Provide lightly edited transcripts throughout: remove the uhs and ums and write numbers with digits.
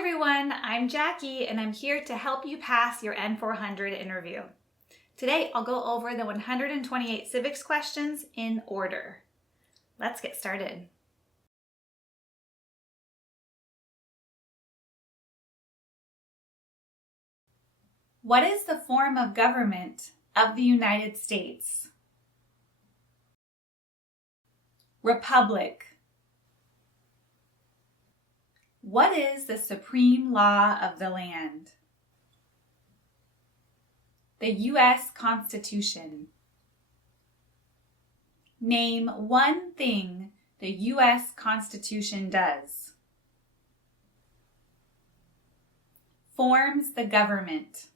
everyone, I'm Jackie and I'm here to help you pass your N400 interview. Today I'll go over the 128 civics questions in order. Let's get started. What is the form of government of the United States? Republic. What is the supreme law of the land? The U.S. Constitution. Name one thing the U.S. Constitution does. Forms the government.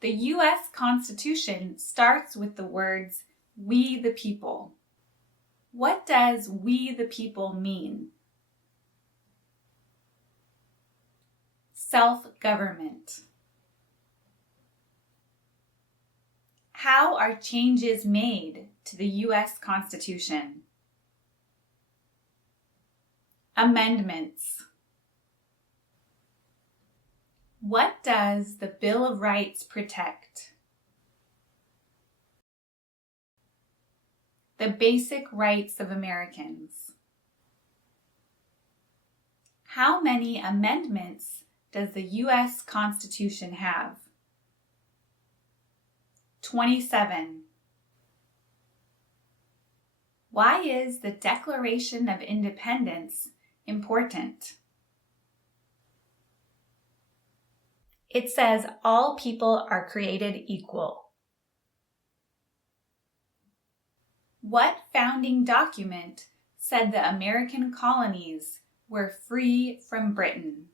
The U.S. Constitution starts with the words, "We the people." What does "we the people" mean? Self-government. How are changes made to the U.S. Constitution? Amendments. What does the Bill of Rights protect? The basic rights of Americans. How many amendments does the U.S. Constitution have? 27. Why is the Declaration of Independence important? It says all people are created equal. What founding document said the American colonies were free from Britain?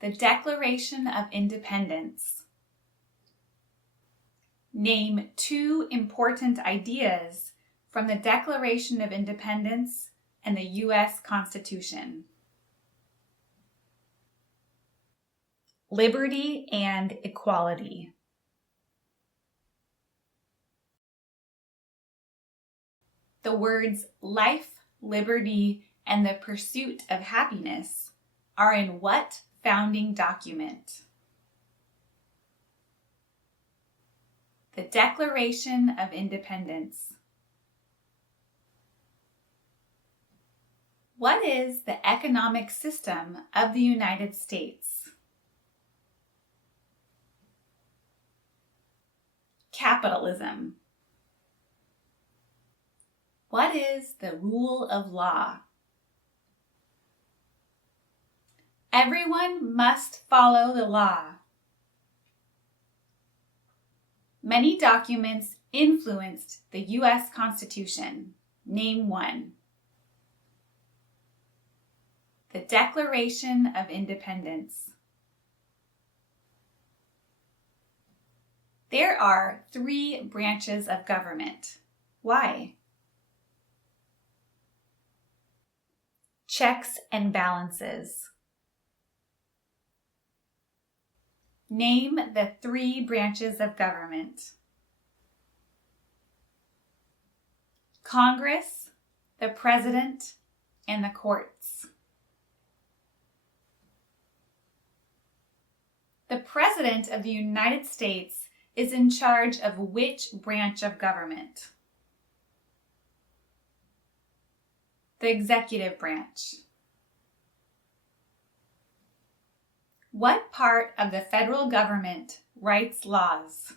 The Declaration of Independence. Name two important ideas from the Declaration of Independence and the U.S. Constitution. Liberty and equality. The words life, liberty, and the pursuit of happiness are in what founding document? The Declaration of Independence. What is the economic system of the United States? Capitalism. What is the rule of law? Everyone must follow the law. Many documents influenced the U.S. Constitution. Name one. The Declaration of Independence. There are 3 branches of government. Why? Checks and balances. Name the 3 branches of government. Congress, the President, and the courts. The President of the United States is in charge of which branch of government? The executive branch. What part of the federal government writes laws?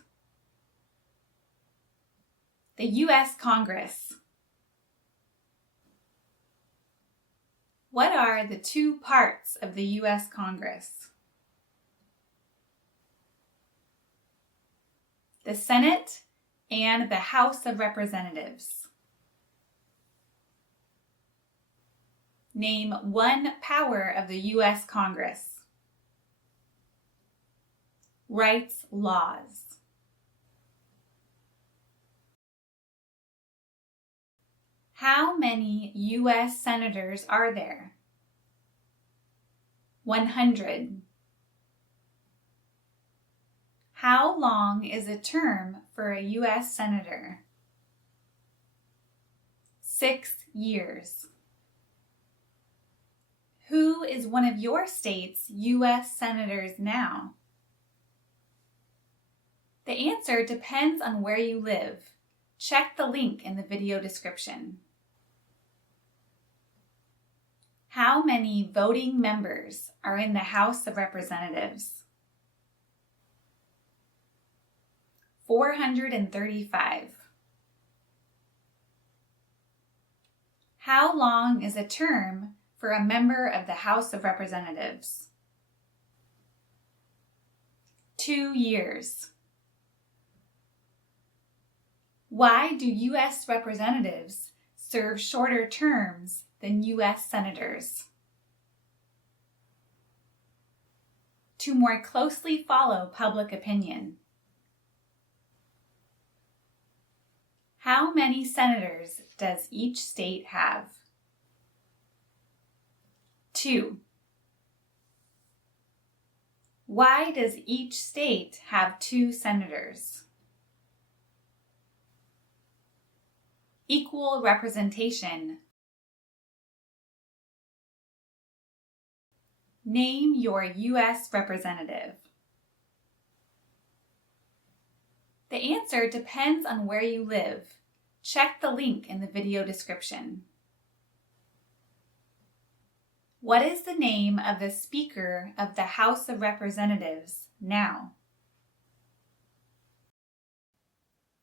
The U.S. Congress. What are the 2 parts of the U.S. Congress? The Senate and the House of Representatives. Name one power of the U.S. Congress. Writes laws. How many U.S. senators are there? 100. How long is a term for a U.S. senator? 6 years. Who is one of your state's U.S. senators now? The answer depends on where you live. Check the link in the video description. How many voting members are in the House of Representatives? 435. How long is a term for a member of the House of Representatives? 2 years. Why do U.S. representatives serve shorter terms than U.S. senators? To more closely follow public opinion. How many senators does each state have? 2. Why does each state have 2 senators? Equal representation. Name your U.S. representative. The answer depends on where you live. Check the link in the video description. What is the name of the Speaker of the House of Representatives now?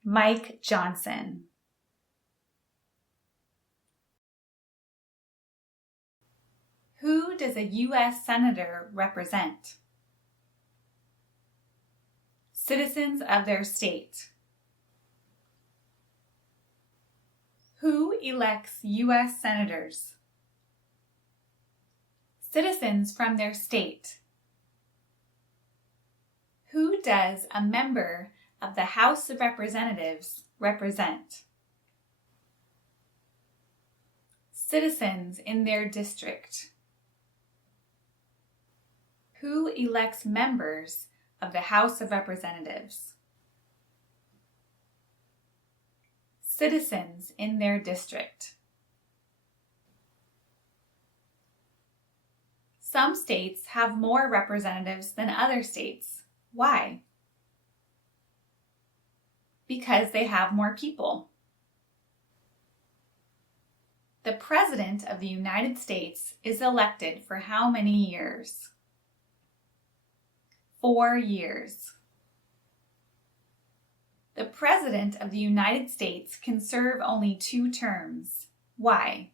Mike Johnson. Who does a U.S. Senator represent? Citizens of their state. Who elects U.S. Senators? Citizens from their state. Who does a member of the House of Representatives represent? Citizens in their district. Who elects members of the House of Representatives? Citizens in their district. Some states have more representatives than other states. Why? Because they have more people. The President of the United States is elected for how many years? 4 years. The President of the United States can serve only 2 terms. Why?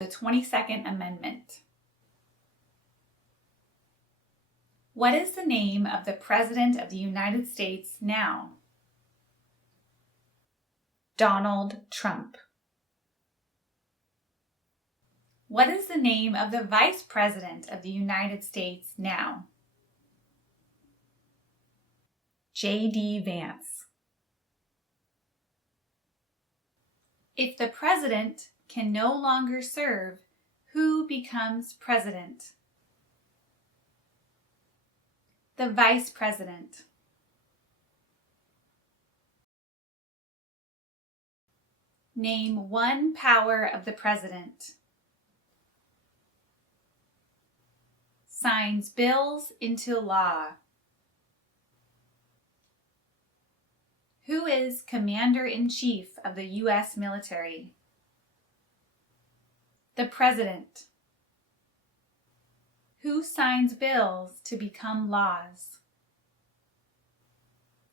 The 22nd Amendment. What is the name of the President of the United States now? Donald Trump. What is the name of the Vice President of the United States now? J.D. Vance. If the President can no longer serve, who becomes President? The Vice President. Name one power of the President. Signs bills into law. Who is Commander-in-Chief of the U.S. military? The President. Who signs bills to become laws?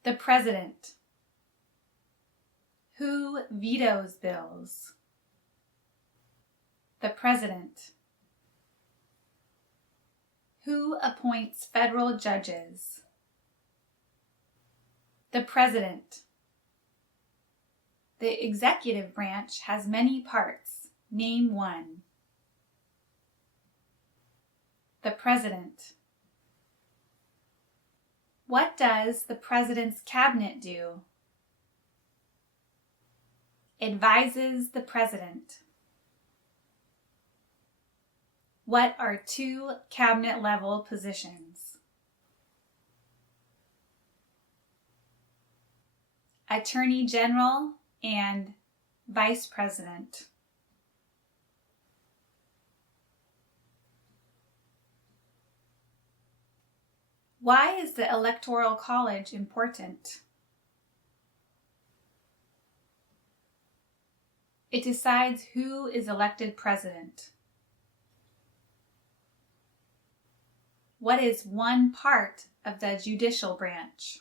The President. Who vetoes bills? The President. Who appoints federal judges? The President. The executive branch has many parts. Name one. The President. What does the President's cabinet do? Advises the President. What are 2 cabinet-level positions? Attorney General, and Vice President. Why is the Electoral College important? It decides who is elected president. What is one part of the judicial branch?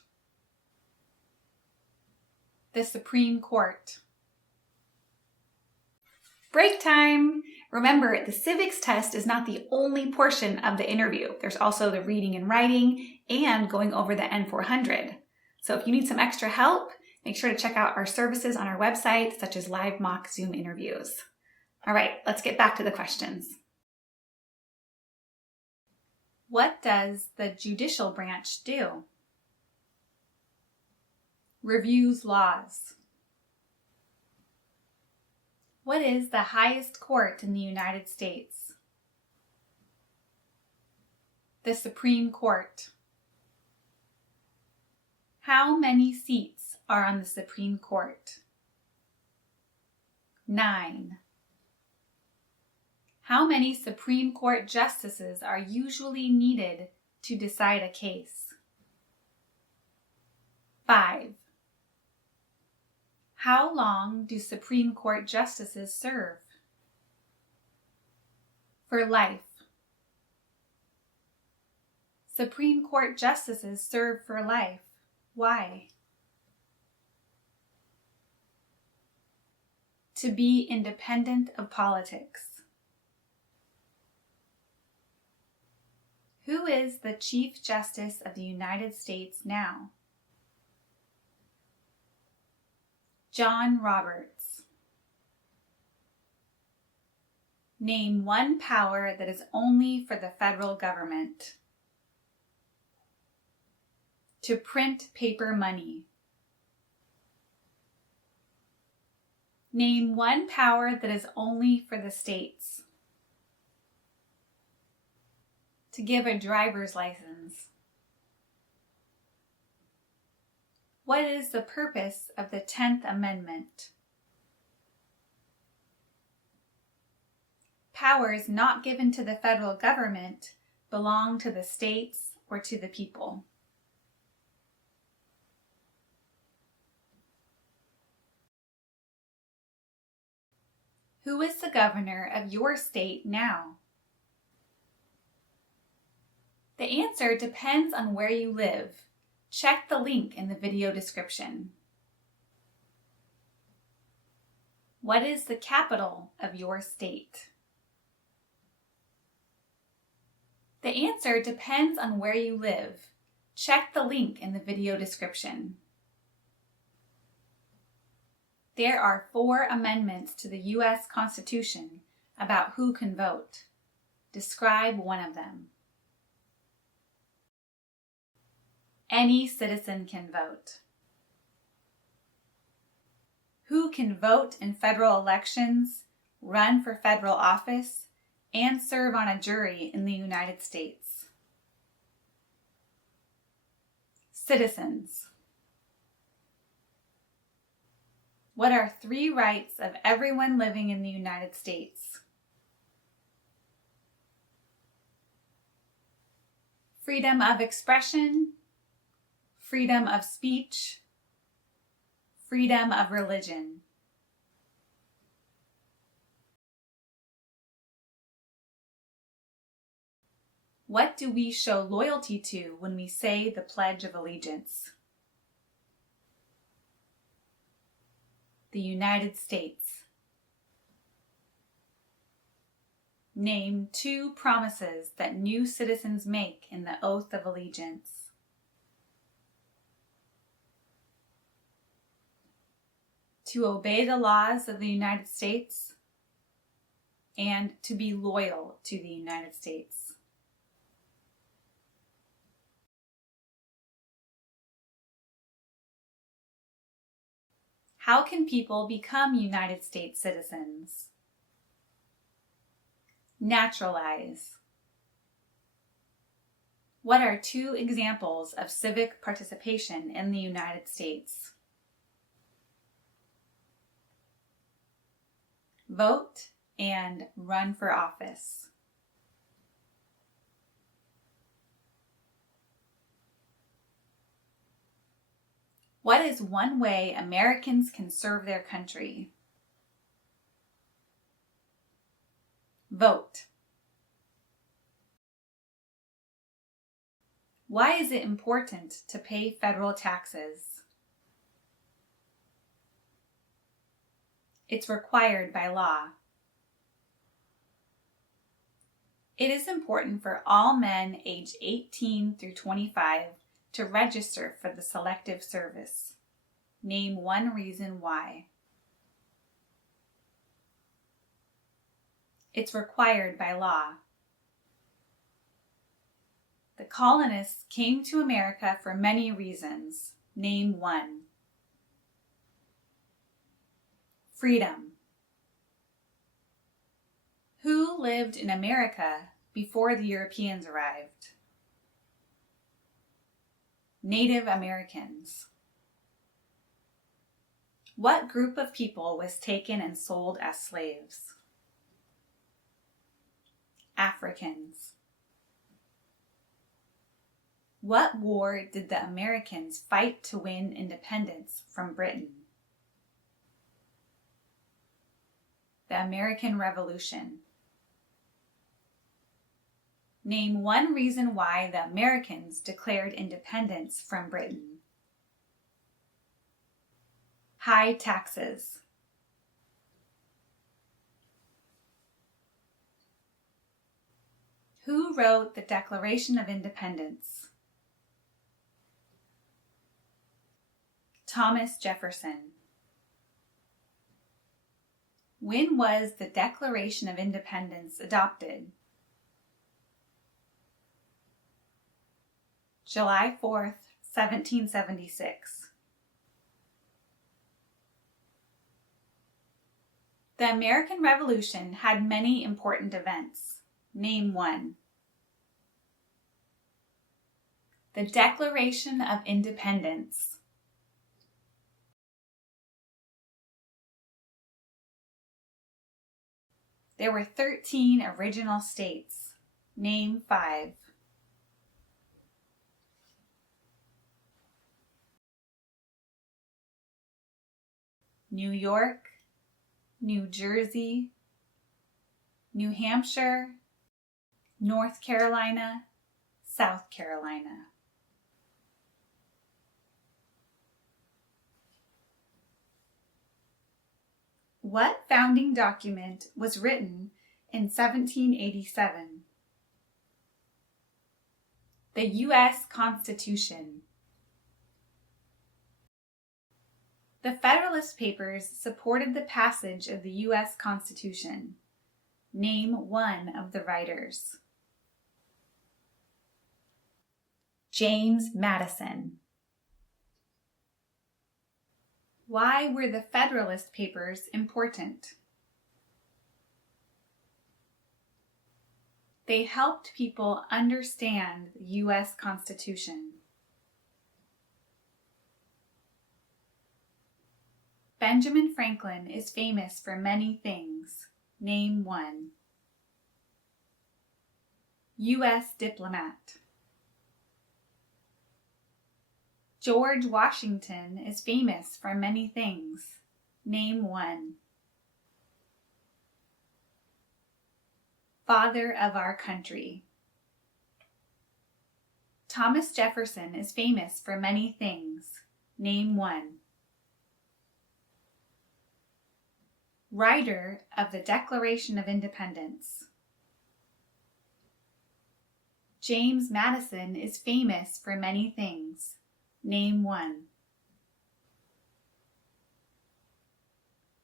The Supreme Court. Break time! Remember, the civics test is not the only portion of the interview. There's also the reading and writing and going over the N400. So if you need some extra help, make sure to check out our services on our website, such as live mock Zoom interviews. All right, let's get back to the questions. What does the judicial branch do? Reviews laws. What is the highest court in the United States? The Supreme Court. How many seats are on the Supreme Court? 9. How many Supreme Court justices are usually needed to decide a case? 5. How long do Supreme Court justices serve? For life. Supreme Court justices serve for life. Why? To be independent of politics. Who is the Chief Justice of the United States now? John Roberts. Name one power that is only for the federal government. To print paper money. Name one power that is only for the states. To give a driver's license. What is the purpose of the 10th Amendment? Powers not given to the federal government belong to the states or to the people. Who is the governor of your state now? The answer depends on where you live. Check the link in the video description. What is the capital of your state? The answer depends on where you live. Check the link in the video description. There are 4 amendments to the U.S. Constitution about who can vote. Describe one of them. Any citizen can vote. Who can vote in federal elections, run for federal office, and serve on a jury in the United States? Citizens. What are 3 rights of everyone living in the United States? Freedom of expression, freedom of speech, freedom of religion. What do we show loyalty to when we say the Pledge of Allegiance? The United States. Name 2 promises that new citizens make in the Oath of Allegiance. To obey the laws of the United States and to be loyal to the United States. How can people become United States citizens? Naturalize. What are 2 examples of civic participation in the United States? vote, and run for office. What is one way Americans can serve their country? Vote. Why is it important to pay federal taxes? It's required by law. It is important for all men aged 18 through 25 to register for the Selective Service. Name one reason why. It's required by law. The colonists came to America for many reasons. Name one. Freedom. Who lived in America before the Europeans arrived? Native Americans. What group of people was taken and sold as slaves? Africans. What war did the Americans fight to win independence from Britain? The American Revolution. Name one reason why the Americans declared independence from Britain. High taxes. Who wrote the Declaration of Independence? Thomas Jefferson. When was the Declaration of Independence adopted? July 4th, 1776. The American Revolution had many important events. Name one. The Declaration of Independence. There were 13 original states. Name 5. New York, New Jersey, New Hampshire, North Carolina, South Carolina. What founding document was written in 1787? The U.S. Constitution. The Federalist Papers supported the passage of the U.S. Constitution. Name one of the writers. James Madison. Why were the Federalist Papers important? They helped people understand the U.S. Constitution. Benjamin Franklin is famous for many things. Name one. U.S. diplomat. George Washington is famous for many things. Name one. Father of our country. Thomas Jefferson is famous for many things. Name one. Writer of the Declaration of Independence. James Madison is famous for many things. Name one.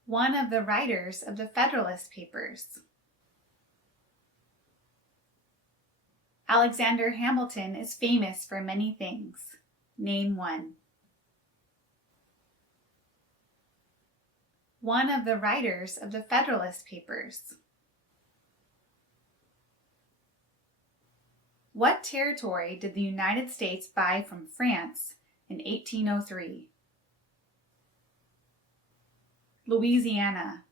One of the writers of the Federalist Papers. Alexander Hamilton is famous for many things. Name one. One of the writers of the Federalist Papers. What territory did the United States buy from France in 1803? Louisiana.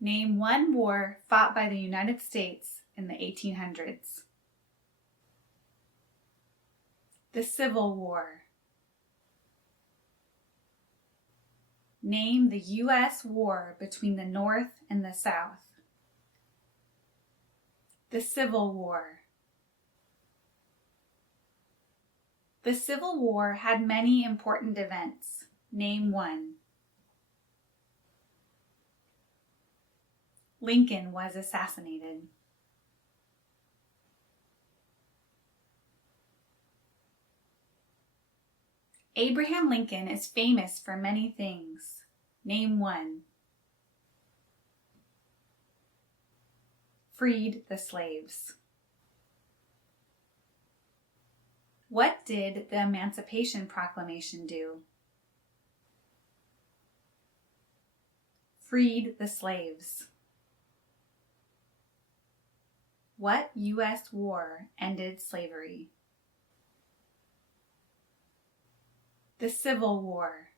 Name one war fought by the United States in the 1800s. The Civil War. Name the U.S. war between the North and the South. The Civil War. The Civil War had many important events. Name one. Lincoln was assassinated. Abraham Lincoln is famous for many things. Name one. Freed the slaves. What did the Emancipation Proclamation do? Freed the slaves. What U.S. war ended slavery? The Civil War.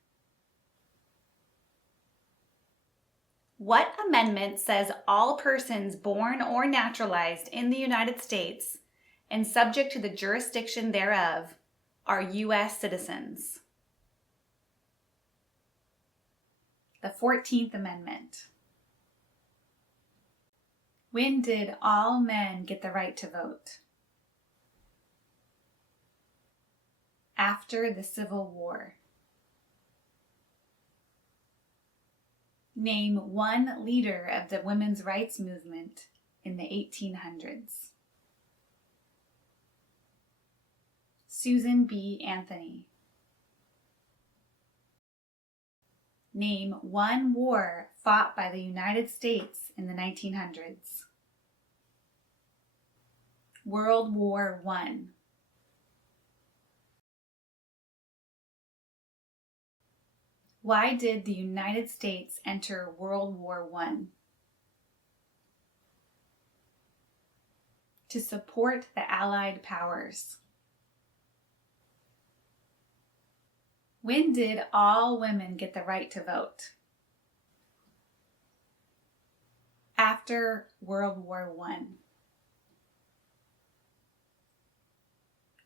What amendment says all persons born or naturalized in the United States and subject to the jurisdiction thereof are U.S. citizens? The 14th Amendment. When did all men get the right to vote? After the Civil War. Name one leader of the women's rights movement in the 1800s. Susan B. Anthony. Name one war fought by the United States in the 1900s. World War I. Why did the United States enter World War I? To support the Allied powers. When did all women get the right to vote? After World War I.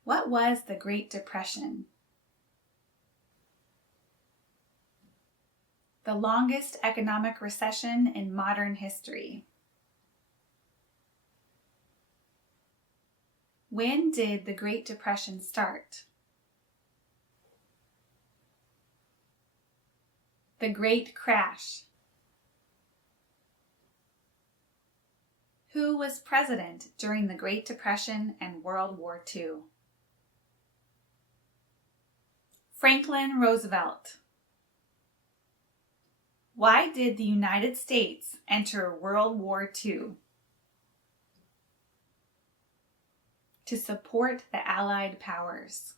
What was the Great Depression? The longest economic recession in modern history. When did the Great Depression start? The Great Crash. Who was president during the Great Depression and World War II? Franklin Roosevelt. Why did the United States enter World War II? To support the Allied powers.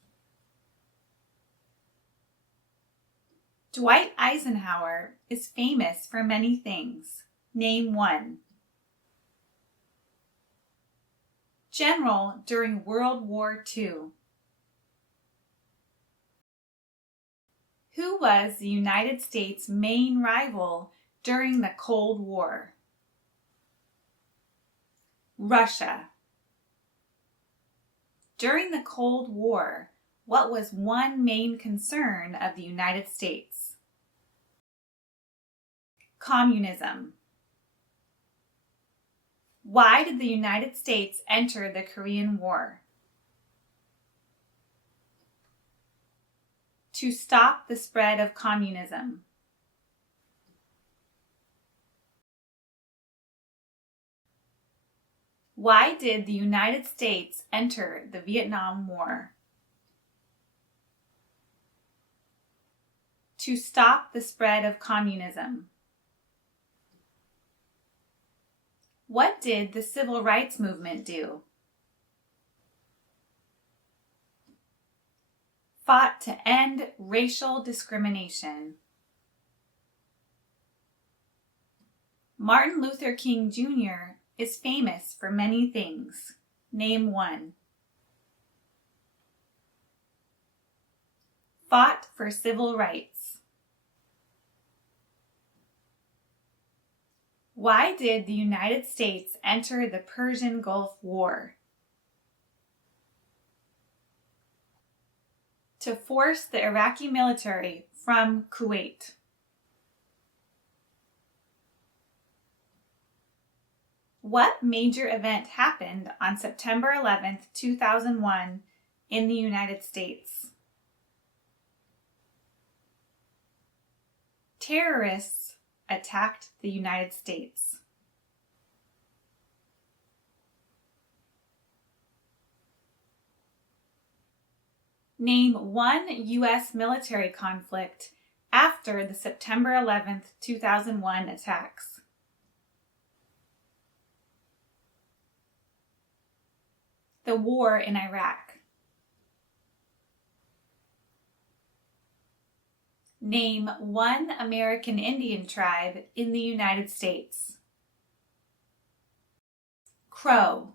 Dwight Eisenhower is famous for many things. Name one. General during World War II. Who was the United States' main rival during the Cold War? Russia. During the Cold War, what was one main concern of the United States? Communism. Why did the United States enter the Korean War? To stop the spread of communism. Why did the United States enter the Vietnam War? To stop the spread of communism. What did the Civil Rights Movement do? Fought to end racial discrimination. Martin Luther King Jr. is famous for many things. Name one. Fought for civil rights. Why did the United States enter the Persian Gulf War? To force the Iraqi military from Kuwait. What major event happened on September 11th, 2001 in the United States? Terrorists attacked the United States. Name one U.S. military conflict after the September 11th, 2001 attacks. The war in Iraq. Name one American Indian tribe in the United States. Crow.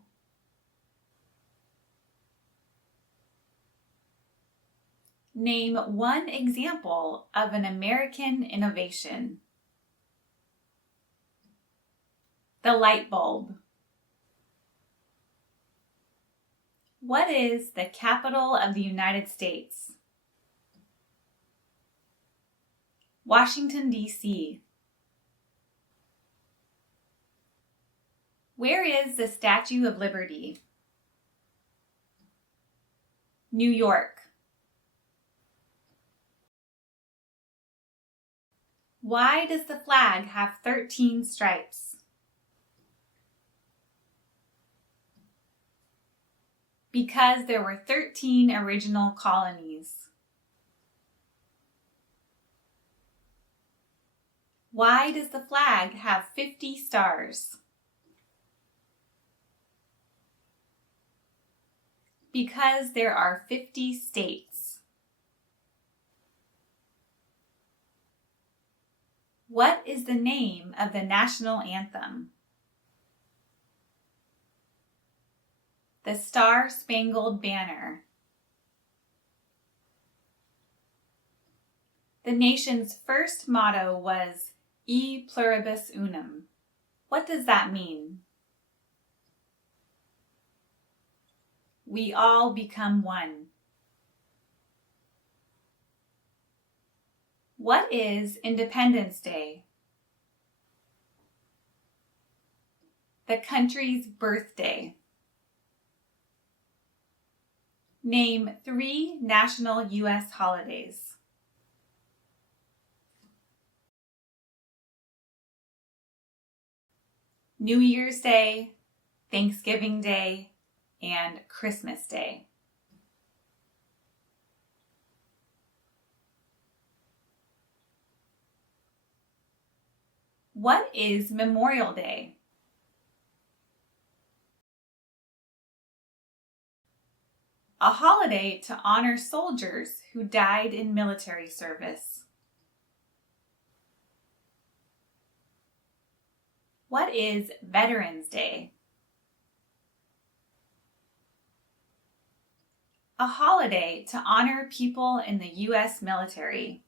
Name one example of an American innovation. The light bulb. What is the capital of the United States? Washington, D.C. Where is the Statue of Liberty? New York. Why does the flag have 13 stripes? Because there were 13 original colonies. Why does the flag have 50 stars? Because there are 50 states. What is the name of the national anthem? The Star-Spangled Banner. The nation's first motto was E pluribus unum. What does that mean? We all become one. What is Independence Day? The country's birthday. Name 3 national U.S. holidays. New Year's Day, Thanksgiving Day, and Christmas Day. What is Memorial Day? A holiday to honor soldiers who died in military service. What is Veterans Day? A holiday to honor people in the U.S. military.